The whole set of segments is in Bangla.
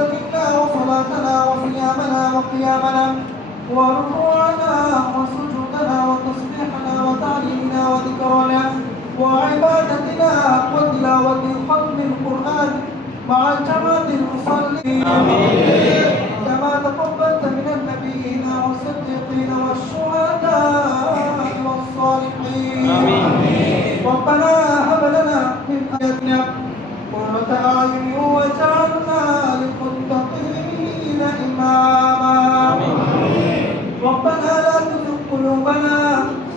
تقبل منا وصلاتنا وصيامنا وقيامنا وركوعنا وسجودنا وتسبيحنا وتعليمنا وذكرنا وعبادتنا وتلاوة ختم القرآن مع جماعة المصلين كما تقبلت من النبيين والصديقين والشهداء والصالحين ربنا هب لنا من آياتنا قرة أعين واجعلنا للمتقين إماما ربنا لا تزغ قلوبنا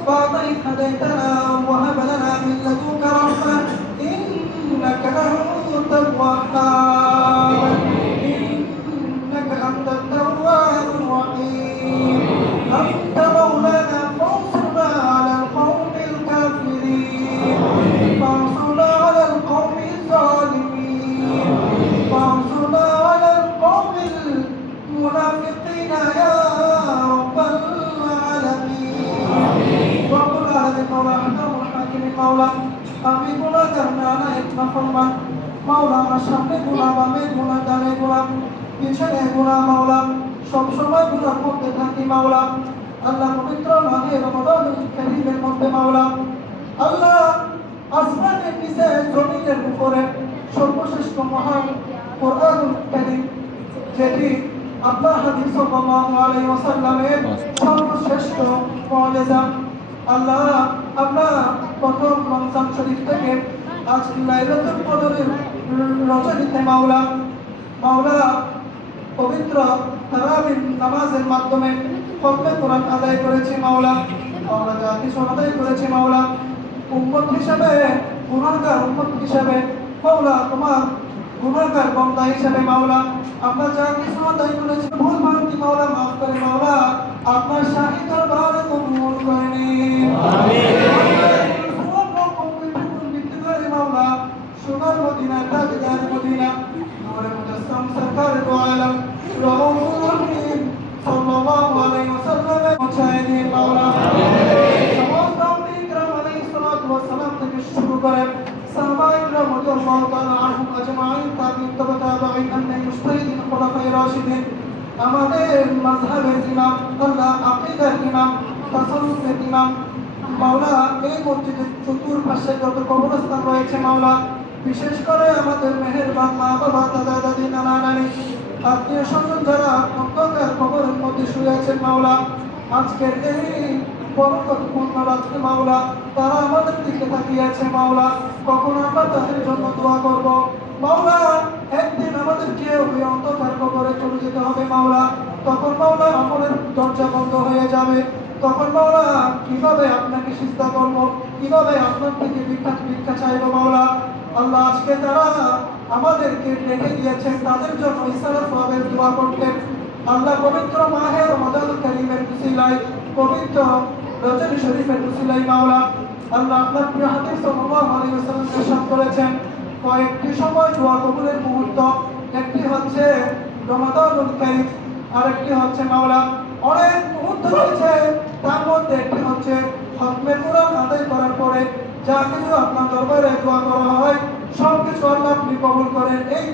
بعد إذ هديتنا وهب لنا من لدنك رحمة إنك أنت الوهاب إنك أنت التواب الرحيم أنت مولانا فانصرنا على القوم الكافرين فانصرنا على القوم الظالمين فانصرنا على القوم المنافقين يا رب العالمين رب العالمين مولا أحكم الحاكم مولا আমি গুনাহগার না এক নাফরমান মাওলা আমার সামনে গুনাহ বামে গুনাহ ডানে গুনাহ পিছনে গুনাহ মাওলা সব সময় গুনাহ করতে থাকি মাওলা আল্লাহ পবিত্র মাহে রমাদানুল কারীমের মধ্যে মাওলা আল্লাহ আসমানের নিচে জমিনের উপরে সর্বশ্রেষ্ঠ মহান কোরআনুল কারীম যেটি আল্লাহ হাবিব সাল্লাল্লাহু আলাইহি ওয়াসাল্লামের সর্বশ্রেষ্ঠ মুআজিজা আল্লাহ আমরা প্রথম রমজান শরীফ থেকে আজ লাইলাতুল কদরের রজনীতে মাওলা পবিত্র তারাবির নামাজের মাধ্যমে খতমে কোরআন আদায় করেছি মাওলা যা কিছু আদায় করেছি মাওলা উম্মত হিসেবে গুনাহগার উম্মত হিসেবে মাওলা তোমার গুনাহগার বান্দা হিসেবে মাওলা আমরা যা কিছু আদায় করেছি ভুল ভ্রান্তি মাওলা মাফ করে মাওলা আপনার শাহী দরবারে কবুল করে নিন আমিন সোনার মদিনা তাজদার মদিনা নূরে মুজাসসাম সরকার দো আলম রাউফুর রহিম সাল্লাল্লাহু আলাইহি ওয়াসাল্লাম পৌঁছায় দিন মাওলা সমস্ত আম্বিয়া ইকরাম আলাইহিস সালাতু ওয়াস সালাম থেকে শুরু করে সাহাবা ইকরাম রাদিয়াল্লাহু তাআলা আনহুম আজমাইন তাবিঈন তাবাঈন আন্নাই মুজতাহিদিন খুলাফায়ে রাশিদিন আমাদের মাযহাবের ইমাম আল্লাহ আকীদার ইমাম তাসাউফের ইমাম মাওলা এই মসজিদের চতুর্পাশে যত কবরস্থান রয়েছে মাওলা বিশেষ করে আমাদের মেহেরবান মা বাবা দাদা দাদি নানা নানি আত্মীয় স্বজন যারা অন্ধকার কবরের মধ্যে শুয়ে আছেন মাওলা আজকের এই বরকতপূর্ণ রাত্রে মাওলা তারা আমাদের দিকে তাকিয়ে আছে মাওলা কখন আমরা তাদের জন্য দোয়া করব মাওলা একদিন আমাদেরকে ওই অন্ধকার কবরে চলে যেতে হবে মাওলা তখন মাওলা আমলের দরজা বন্ধ হয়ে যাবে তখন মাওলা কিভাবে আপনাকে সিজদা করব কিভাবে আপনার থেকে ভিক্ষা চাইবো মাওলা আল্লাহ আজকে যারা আমাদেরকে রেখে দিয়েছেন তাদের জন্য ইসরাফ ওয়াবের দোয়া করতেন আল্লাহ পবিত্র মাহে রমাদানুল কারীমের উসিলায় পবিত্র রজনী শরীফের উসিলায় মাওলা আল্লাহ আপনার প্রিয় হাবিব সাল্লাল্লাহু আলাইহি ওয়াসাল্লাম ইরশাদ করেছেন কয়েকটি সময় দোয়া কবুলের মুহূর্ত একটি হচ্ছে রমাদানুল কারীম আরেকটি হচ্ছে মাওলা অনেক মুহূর্ত রয়েছে তার মধ্যে একটি হচ্ছে খতমে কোরআন আদায় করার পরে যা কিছু আপনার দরবারে দোয়া করা হয় সব কিছু আল্লাহ আপনি কবুল করেন এই